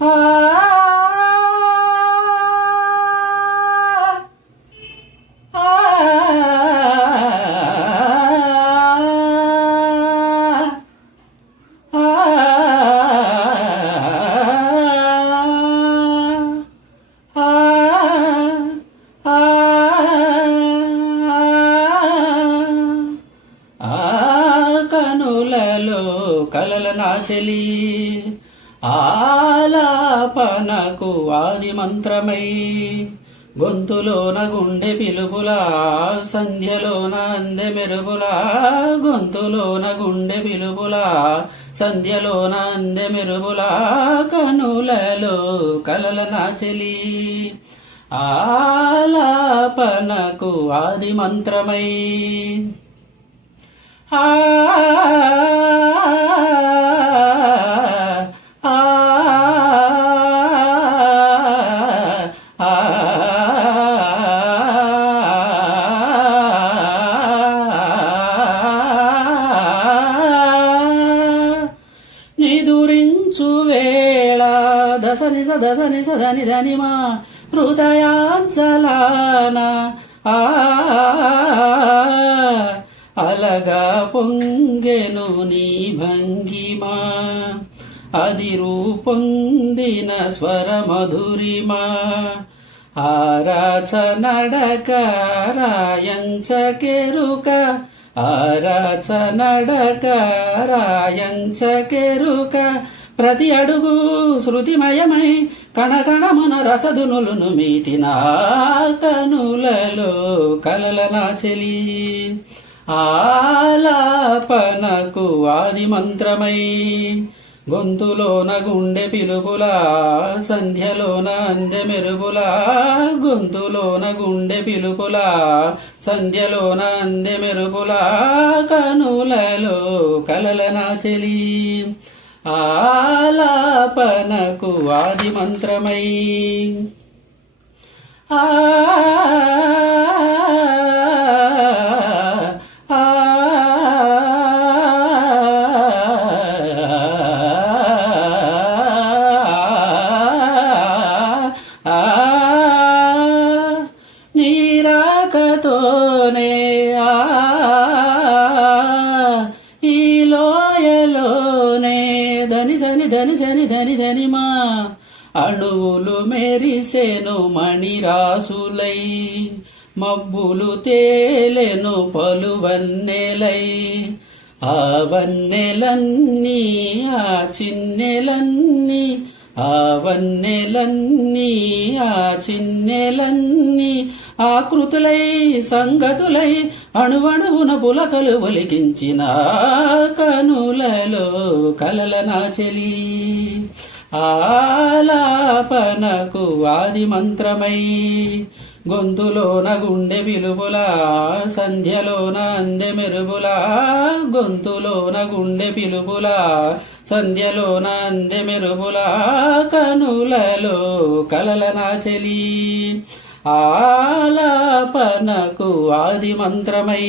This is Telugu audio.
ఆ కనులలో కలల నాచెలి ఆలాపనకు ఆది మంత్రమై గొంతులోన గుండె పిలుపులా సంధ్యలోన అందె మెరుపులా గొంతులోన గుండె పిలుపులా సంధ్యలోన అందె మెరుపులా కనులలో కలల నాచెలి ఆలాపనకు ఆది మంత్రమై ఆ నిదురించు వేళ దసని సదని సదని ధనిమా హృదయాంచలాన అలగా పొంగెను నీ భంగిమా అది రూపొందిన స్వర మధురిమా ఆరాచ నడక రాయంచకెరుక ఆరాచ నడక రాయంచకెరుక ప్రతి అడుగు శృతిమయమై కణకణమున రసధునులను మీటిన కనులలో కలల నాచెలి ఆలాపనకు ఆది మంత్రమై గొంతులోన గుండె పిలుపులా సంధ్యలోన అందె మెరుపులా గొంతులోన గుండె పిలుపులా సంధ్యలోన అందె మెరుపులా కనులలో కలల నాచెలి ఆలాపనకు ఆది మంత్రమై ఆ నీరాకతోనే ఈ లోయలోనే ధని సని ధని సని ధని ధనిమా అణువులు మెరిసెను మణిరాసులై మబ్బులు తేలెను పలువన్నెలై ఆ వన్నెలన్నీ ఆ చిన్నెలన్నీ ఆ వన్నెలన్నీ ఆ చిన్నెలన్నీ ఆకృతులై సంగతులై అణువణువున పులకలు ఒలికించిన కనులలో కలల నాచెలి ఆలాపనకు ఆది మంత్రమై గొంతులోన గుండె పిలుపులా సంధ్యలోన అందె మెరుపులా గొంతులోన గుండె పిలుపులా సంధ్యలోన అందె మెరుపులా కనులలో కలల నాచెలి ఆలాపనకు ఆది మంత్రమై